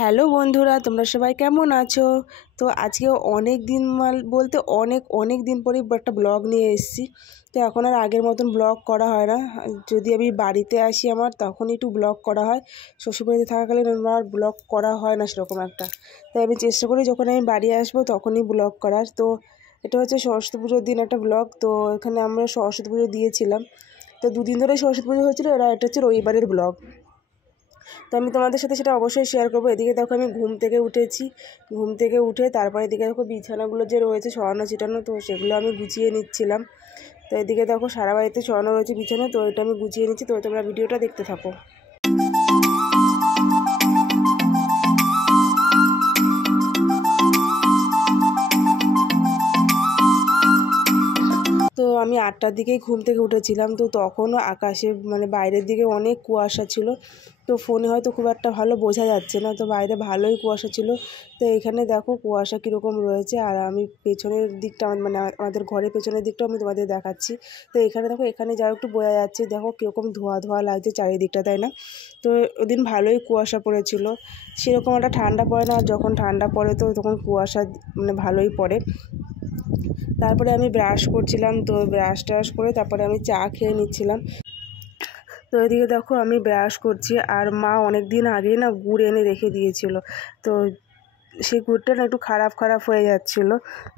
Hello বন্ধুরা, তোমরা সবাই কেমন আছো? তো আজকে অনেক দিন বলতে অনেক দিন পরেই একটা ব্লগ নিয়ে এসেছি। তো এখন আর আগের মতন ব্লগ করা হয় না। যদি আমি বাড়িতে আসি আমার তখনই একটু ব্লগ করা হয়। শ্বশুরবাড়িতে থাকাকালীন আমার ব্লগ করা হয় না সেরকম একটা। তাই আমি চেষ্টা করি যখন আমি বাড়ি আসবো তখনই ব্লগ করার। তো এটা হচ্ছে সরস্বতী পুজোর দিন একটা ব্লগ। তো এখানে আমরা সরস্বতী পুজো দিয়েছিলাম। তো দুদিন ধরে সরস্বতী পুজো হয়েছিলো, এটা হচ্ছে রবিবারের ব্লগ। তো আমি তোমাদের সাথে সেটা অবশ্যই শেয়ার করবো। এদিকে দেখো আমি ঘুম থেকে উঠেছি, ঘুম থেকে উঠে তারপরে এদিকে দেখো বিছানাগুলো যে রয়েছে ছড়ানো ছিটানো, তো সেগুলো আমি গুছিয়ে নিচ্ছিলাম। তো এদিকে দেখো সারা বাড়িতে ছড়ানো রয়েছে বিছানা, তো এটা আমি গুছিয়ে নিচ্ছি। তো তোমরা ভিডিওটা দেখতে থাকো। তো আমি 8টার দিকেই ঘুম থেকে উঠেছিলাম। তো তখনও আকাশে বাইরের দিকে অনেক কুয়াশা ছিল। তো ফোনে হয়তো খুব একটা ভালো বোঝা যাচ্ছে না, তো বাইরে ভালোই কুয়াশা ছিল। তো এখানে দেখো কুয়াশা কীরকম রয়েছে। আর আমি পেছনের দিকটা আমাদের ঘরের পেছনের দিকটাও আমি তোমাদের দেখাচ্ছি। তো এখানে দেখো, এখানে যাও একটু বোঝা যাচ্ছে, দেখো কীরকম ধোঁয়া ধোঁয়া লাগছে চারিদিকটা, তাই না? তো ওদিন ভালোই কুয়াশা পড়েছিল, সেরকম একটা ঠান্ডা পড়ে না। আর যখন ঠান্ডা পড়ে তো তখন কুয়াশা ভালোই পড়ে। তারপরে আমি ব্রাশ করছিলাম, তো ব্রাশ ট্রাশ করে তারপরে আমি চা খেয়ে নিচ্ছিলাম। তো এদিকে দেখো আমি ব্রাশ করছি, আর মা অনেক দিন আগেই না গুড় এনে রেখে দিয়েছিল। তো সেই গুড়টা না একটু খারাপ হয়ে যাচ্ছিলো।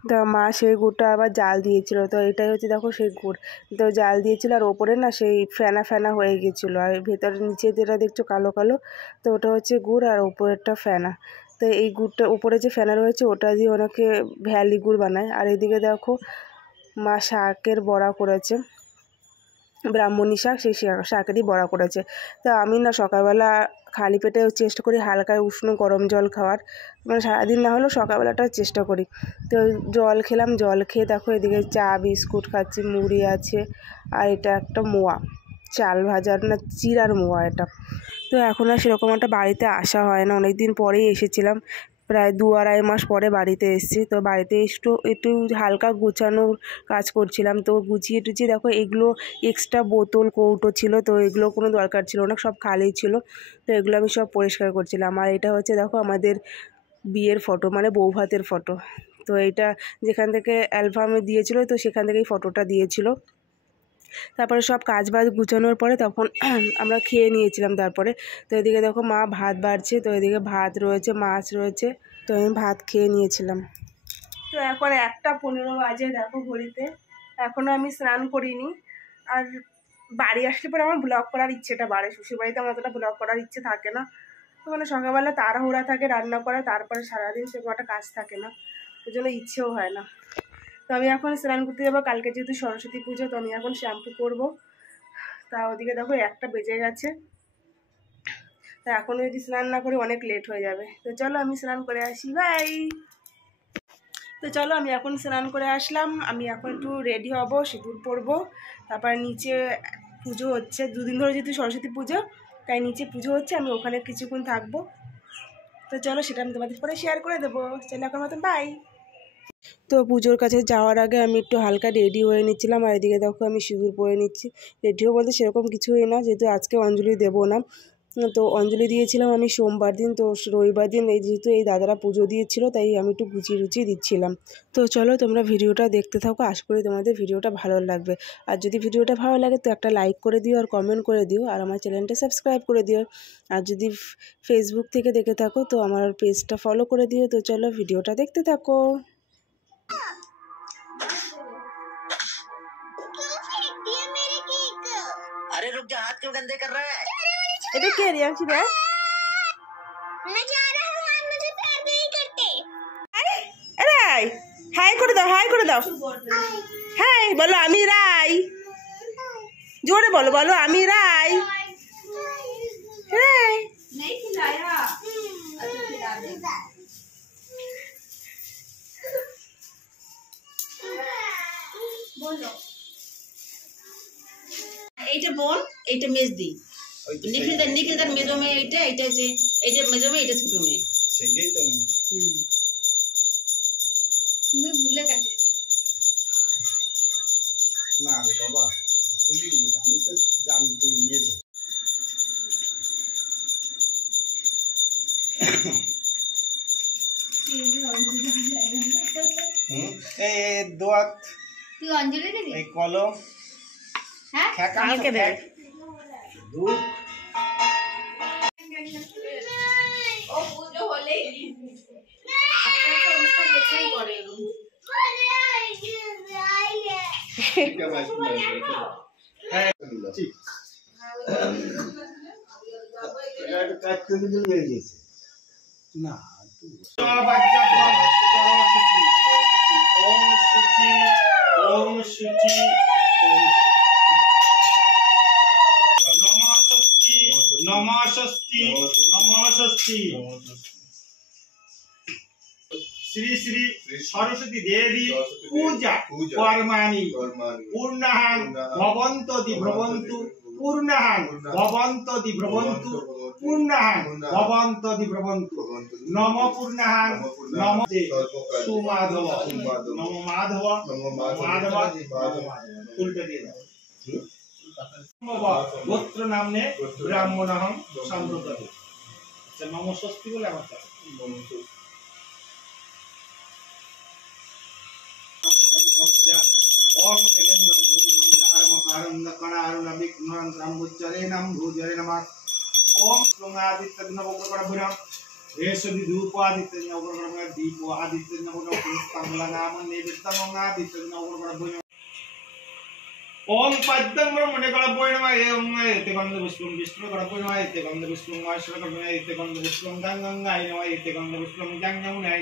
তো মা সেই গুড়টা আবার জাল দিয়েছিল। তো এটাই হচ্ছে দেখো সেই গুড়। তো জাল দিয়েছিল, আর ওপরে না সেই ফেনা ফেনা হয়ে গেছিলো, আর ভেতরে নিচে যেটা দেখছো কালো কালো, তো ওটা হচ্ছে গুড় আর ওপরেরটা ফেনা। তো এই গুড়টা উপরে যে ফেনা রয়েছে ওটা দিয়ে ওনাকে ভ্যালি গুড় বানায়। আর এদিকে দেখো মা শাকের বড়া করেছে, ব্রাহ্মণী শাক, সেই শাকেরই বড়া করেছে। তো আমি না সকালবেলা খালি পেটে চেষ্টা করি হালকা উষ্ণ গরম জল খাওয়ার, সারাদিন না হলেও সকালবেলাটা চেষ্টা করি। তো জল খেলাম, জল খেয়ে দেখো এদিকে চা বিস্কুট খাচ্ছি, মুড়ি আছে, আর এটা একটা মোয়া, চাল ভাজার না চিড়ার মোয়া এটা। তো এখন আর সেরকম একটা বাড়িতে আসা হয় না, অনেক দিন পরেই এসেছিলাম, প্রায় 2-2.5 মাস পরে বাড়িতে এসেছি। তো বাড়িতে একটু হালকা গুছানোর কাজ করছিলাম। তো গুছিয়ে টুছিয়ে দেখো এগুলো এক্সট্রা বোতল কৌটো ছিল, তো এগুলো কোনো দরকার ছিল না, সব খালি ছিল। তো এগুলো আমি সব পরিষ্কার করছিলাম। আর এটা হচ্ছে দেখো আমাদের বিয়ের ফটো, বউ ভাতের ফটো। তো এইটা যেখান থেকে অ্যালবামে দিয়েছিল, তো সেখান থেকেই ফটোটা দিয়েছিল। তারপরে সব কাজ বাজ গুছানোর পরে তখন আমরা খেয়ে নিয়েছিলাম তারপরে। তো এদিকে দেখো মা ভাত বাড়ছে, তো এদিকে ভাত রয়েছে, মাছ রয়েছে, তো আমি ভাত খেয়ে নিয়েছিলাম। তো এখন 1:15 বাজে দেখো ঘড়িতে, এখনও আমি স্নান করিনি। আর বাড়ি আসলে পরে আমার ব্লগ করার ইচ্ছেটা বাড়ে, শ্বশুরবাড়িতে আমার অতটা ব্লগ করার ইচ্ছে থাকে না। তো সকালবেলা তাড়াহুড়া থাকে রান্না করা, তারপরে সারাদিন সেরকম একটা কাজ থাকে না, ওই জন্য ইচ্ছেও হয় না। তো আমি এখন স্নান করতে যাবো, কালকে যেহেতু সরস্বতী পুজো, তো আমি এখন শ্যাম্পু করবো। তা ওদিকে দেখো 1টা বেজে গেছে, তা এখন যদি স্নান না করি অনেক লেট হয়ে যাবে। তো চলো আমি স্নান করে আসি, বাই। তো চলো আমি এখন স্নান করে আসলাম, আমি এখন একটু রেডি হব, সিঁদুর পরবো, তারপর নিচে পুজো হচ্ছে 2 দিন ধরে, যেহেতু সরস্বতী পুজো, তাই নিচে পুজো হচ্ছে, আমি ওখানে কিছুক্ষণ থাকবো। তো চলো সেটা আমি তোমাদের পরে শেয়ার করে দেবো। চলো এখন মতন বাই। তো পুজোর কাছে যাওয়ার আগে আমি একটু হালকা রেডি হয়ে নিচ্ছিলাম, আর এদিকে দেখো আমি সিঁদুর পরে নিচ্ছি। রেডিও বলতে সেরকম কিছুই না, যেহেতু আজকে অঞ্জলি দেবো না। তো অঞ্জলি দিয়েছিলাম আমি সোমবার দিন, তো রবিবার দিন যেহেতু এই দাদারা পুজো দিয়েছিল, তাই আমি একটু গুছিয়ে দিচ্ছিলাম। তো চলো তোমরা ভিডিওটা দেখতে থাকো, আশা করি তোমাদের ভিডিওটা ভালো লাগবে। আর যদি ভিডিওটা ভালো লাগে তো একটা লাইক করে দিও, আর কমেন্ট করে দিও, আর আমার চ্যানেলটা সাবস্ক্রাইব করে দিও। আর যদি ফেসবুক থেকে দেখে থাকো তো আমার পেজটা ফলো করে দিও। তো চলো ভিডিওটা দেখতে থাকো। अरे रुक जा, हाथ क्यों गंदे कर रहा है? এটা কে রিয়াংশী রে? मैं जा रहा हूँ, आज मुझे प्यार नहीं करते। আরে হাই করে দাও, হাই করে দাও, হাই বলো, আমি রাই, জোরে বলো, বলো আমি রাই। হাই नहीं खिलाया, अच्छा खिला दे। बोलो এইটা বোন, এইটা মেজদি, নিখিলদার মেজো মেয়ে, এইটা হচ্ছে এইটা মেজো মেয়ে, এটা ছোট মেয়ে, সেটাই তো। তুমি ভুলে গেছো না রে বাবা, আমি তো জানি তুই মেজো। এই দোয়াত তুই অঞ্জলি দিবি? এই কলম হ্যাঁ ঠেকা কালকে দেবে। দুধ ও পুজো হলেই একটা অনুষ্ঠান দেখলেই করে এরকম। হ্যাঁ ঠিক কাজ করে দিলে হয়ে গেছে না ওম শুচি ওম শুচি নমঃ ষষ্ঠী নমঃ ষষ্ঠী श्री श्री सरस्वती देवी पूजा कर्माणि पूर्णाहां भवन्तु भ्रवन्तु पूर्णाहां भवन्तु भ्रवन्तु पूर्णाहां भवन्तु भ्रवन्तु नम पूर्णाहां नम सुमाधव नम माधव माधव उल्टा दिए गोत्र नामने ब्राह्मणहं संप्रदाय अच्छा नम षष्ठी बोले আমার ओम देवेंद्र मोहि मंदारम कारंद कणारुण विघ्नं रामबुच्चरेणं भूजरेणमः ओम श्रृंगादित्य नवग्रहभुरं रेशदि धूपादित्य नवग्रहभुरं दीपो आदित्य नवग्रहभुरं तंगलनाम नैवेद्यमंगादित्य नवग्रहभुरं ओम पद्मं ब्रह्मणेकळभुरं एवं एते गंध पुष्पं विष्णुकळभुरं एते गंध पुष्पं वासुकळभुरं एते गंध पुष्पं गंगाय नमः एते गंध पुष्पं जंगमुनाय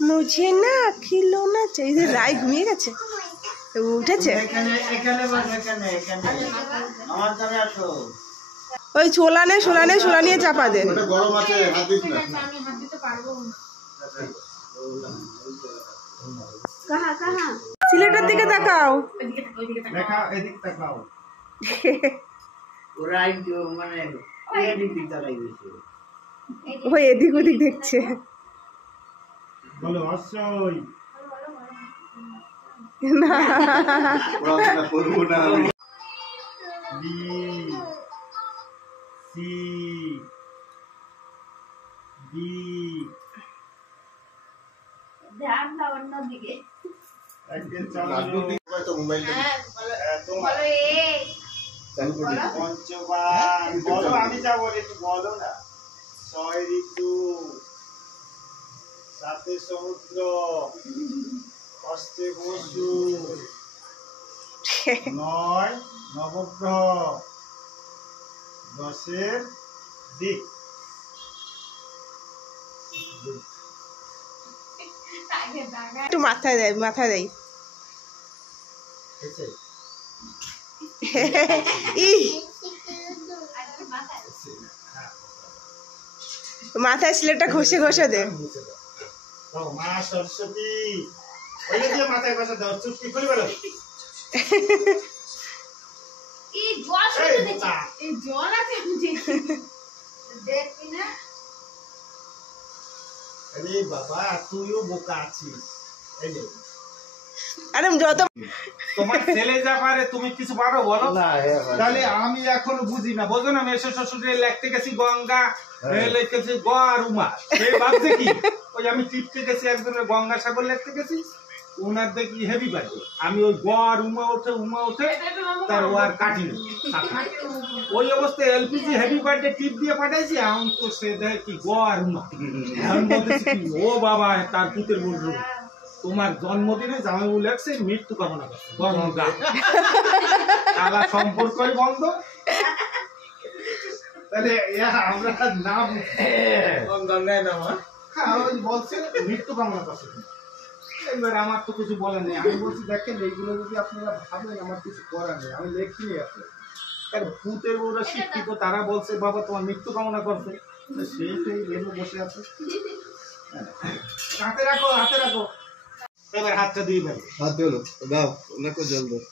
मुझे ना खिलौना चाहिए রাই ঘুমিয়ে গেছে উঠেছে ওই ছোলা নিয়ে চাপা দে গরম আছে হাত দিস না আমি হাত দিতে পারবো না সিলেটের দিকে তাকাও দেখা এদিক তাকাও ওরা মানে এদিক তাকাই দিছে ওই এদিক ওদিক দেখছে বলো অবশ্যই না পড়াশোনা করবো না বি সি ডি ধ্যান দাও অন্যদিকে একদিন চালু দিকে তো মোবাইল বলো এই চালু করে পঞ্চবান বলো আমি যাব একটু বলো না ছয় ঋতু সাথে সমুদ্র অষ্টে বসু নয় নবগ্রহ দশের দিক একটু মাথায় দেয় ই মাথায় সিলেটটা ঘষে দে মা সরস্বতী ওই যে মাথায় ঘষে দাও চুপটি খুলে বলো এই জল শুনতে দেখছি এই জল আছে বুঝি দেখবি না আরে বাবা তুইও বোকা আছিস এই যে আরে যত তোমার ছেলে যা পারে তুমি কিছু পারো বলো তাহলে আমি এখনো বুঝি না বোঝো না মেসো শ্বশুরে লিখতে গেছি গঙ্গা লিখেছি গ আর উমা সে ভাবছে কি ওই আমি টিপতে গেছি একজনের গঙ্গা সাগর লিখতে গেছি ওনার দেখি হেভি বাজে আমি ওই গ আর উমা ওঠে তার ও আর কাটিনি ওই অবস্থায় এলপিজি হেভি বার্থডে টিপ দিয়ে পাঠাইছি এখন তো সে দেয় কি গ আর উমা এখন বলতেছি কি ও বাবা তার পুতের বললো তোমার জন্মদিনে জামাই লেখছে মৃত্যু কামনা করছে গঙ্গা তারা সম্পর্কই বন্ধ তাহলে আমরা নাম গঙ্গায় নামা বলছে মৃত্যু কামনা করছে এবার আমার তো কিছু বলার নেই আমি বলছি দেখেন এইগুলো যদি আপনারা ভাবেন আমার কিছু করার নেই আমি লেখিনি আসলে কারণ ভূতের ওরা শিক্ষিত তারা বলছে বাবা তোমার মৃত্যু কামনা করছে সেই ভেবে বসে আছে হাতে রাখো এবার হাতটা দিয়ে দেবো হাত দিলো দাও ওনাকে জল দাও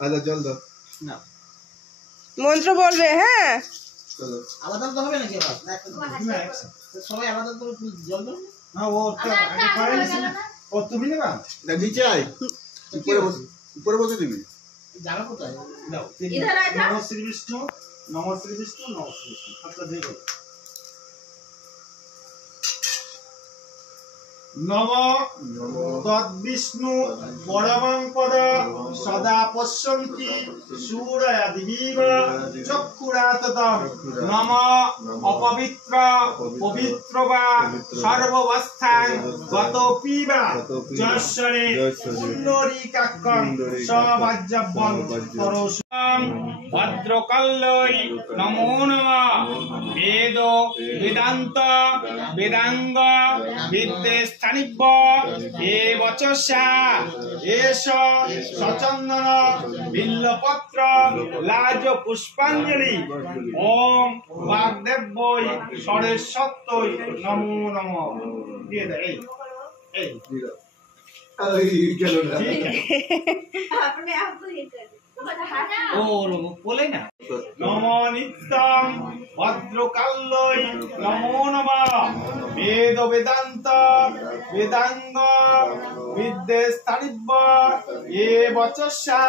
আচ্ছা জল দাও না মন্ত্র বলবে হ্যাঁ চলো আলাদা তো হবে নাকি সবাই আলাদা তো জল দাও না ও তো আগে করে নিছি না ও তুমি নেবা না নিচে আয় উপরে বসে দিবি জানো কোথায় দাও इधर आ जाओ। নমঃ শ্রী বিষ্ণু নমঃ শ্রী বিষ্ণু নমঃ শ্রী বিষ্ণু হাতটা দিয়ে দাও। নম তদ্বিষ্ণু পরমং পদ সদা পশ্যন্তি সূরয়াদিবিব চক্ষুরাততম নম অপবিত্র পবিত্র বা সর্ববস্থান গতপি বা যশ্বরে পুণ্ডরীকাক্ষং সবাজ্যবং পরশুরাম ভদ্রকল্লৈ নমো নমঃ বেদ বেদান্ত বেদাঙ্গ বিদ্যেস্থানিব্য এ বচসা এষ সচন্দন বিল্লপত্র লাজ পুষ্পাঞ্জলি ওম বাগদেব্যৈ সরেশ্বত্তৈ নমো নমঃ দিয়ে দে এই এই গেল না ঠিক আছে अपने आप को ये कर ও বলে না নম নিত্যং ভদ্রকাল্যৈ নমো নমঃ বেদ বেদান্ত বেদাঙ্গ বিদ্যেস্থানিব্য এ বচসা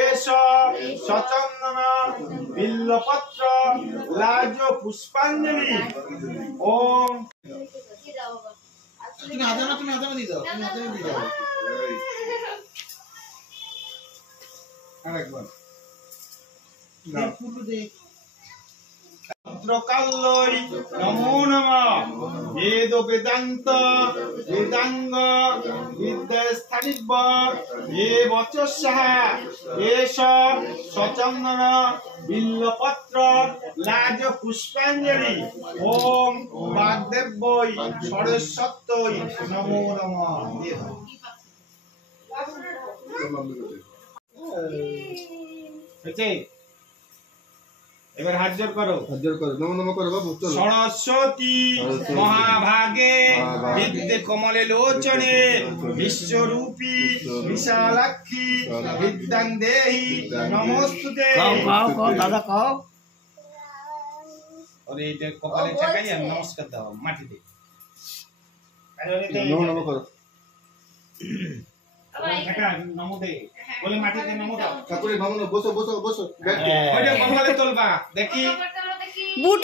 এষ সচন্দন বিল্লপত্র লাজ পুষ্পাঞ্জলি ওম তুমি আদানা দিয়ে দাও আরেকবার ভদ্রকাল্যৈ নমো নমঃ বেদ বেদান্ত বেদাঙ্গ বিদ্যেস্থানিব্য এ বচসা এষ সচন্দন বিল্লপত্র লাজ পুষ্পাঞ্জলি ওম বাগদেব্যৈ সরস্বত্যৈ নমো নমঃ দিয়ে দাও। হয়েছে? এবার হাত জোর করো হাজার করে নম নম করো বাবু চলো সরস্বতী মহাভাগে বিদ্যে কমলে লোচনে বিশ্বরূপী বিশালাক্ষী বিদ্যাং দেহি নমস্তুতে दादा कहो और এটা কপালে ঠেকাই আর নমস্কার দাও মাটিতে নম নম করো ঠেকা নমো দে বলে মাটিতে নমো দাও ঠাকুরের নম নম বসো বসো বসো ওইটা কপালে তোলবা দেখি বুট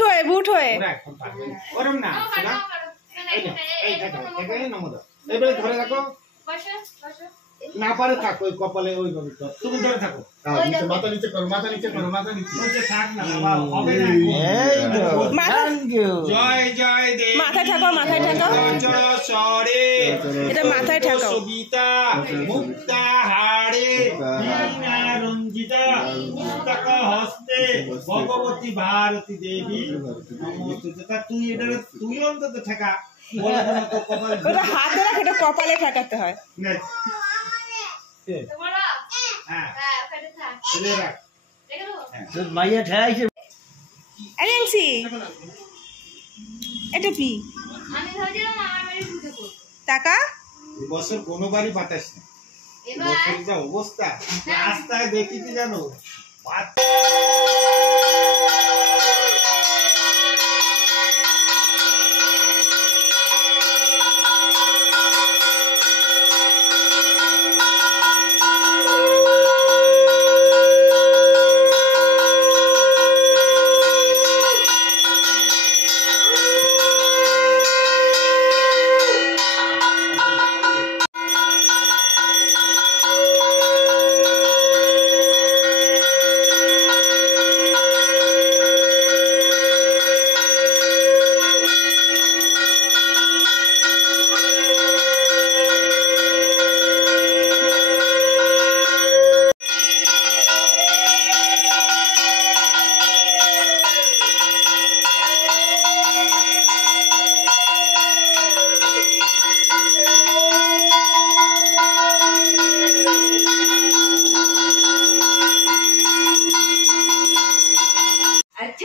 হয়ে ওরা এখন পারবে না। ওরম না শোনা এই দেখো এখানে নমো দাও এবারে ধরে রাখো না পারে থাকো ওই কপালে ওই ভাবে তো তুমি ধরে থাকো মাথা নিচে করো মাথা নিচে করো মাথা নিচে ওই যে থাক না বাবা হবে না জয় জয় দেবী মাথায় ঠাকাও, মাথায় ঠাকাও। চরসরে এটা মাথায় ঠাকাও। সবিতা মুক্তাহারে বীণা রঞ্জিতা পুস্তক হস্তে ভগবতী ভারতী দেবী নমস্তুতে। তা তুই অন্তত ঠেকা বলবো না তো কপাল ওটা হাতে রাখ, এটা কপালে ঠাকাতে হয়। নে। হ্যাঁ চলে রাখ माइया ठाई আরে আংসি এটা পি টাকা বছর কোনো বাড়ি বাতাস না বছর যা অবস্থা রাস্তায় দেখি কি জানো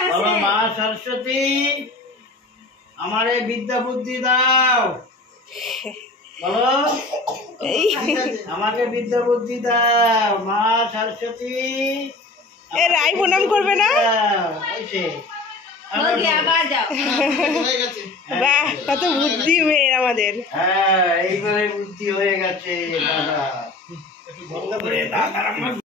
बोलो माँ सरस्वती हमारे विद्या बुद्धि दाओ बोलो हमारे विद्या बुद्धि दाओ माँ सरस्वती এ রাই প্রণাম করবে না? ऐसे বাহ, কত বুদ্ধি মেয়ের আমাদের। হ্যাঁ এইবারে বুদ্ধি হয়ে গেছে দাদা একটু গঙ্গা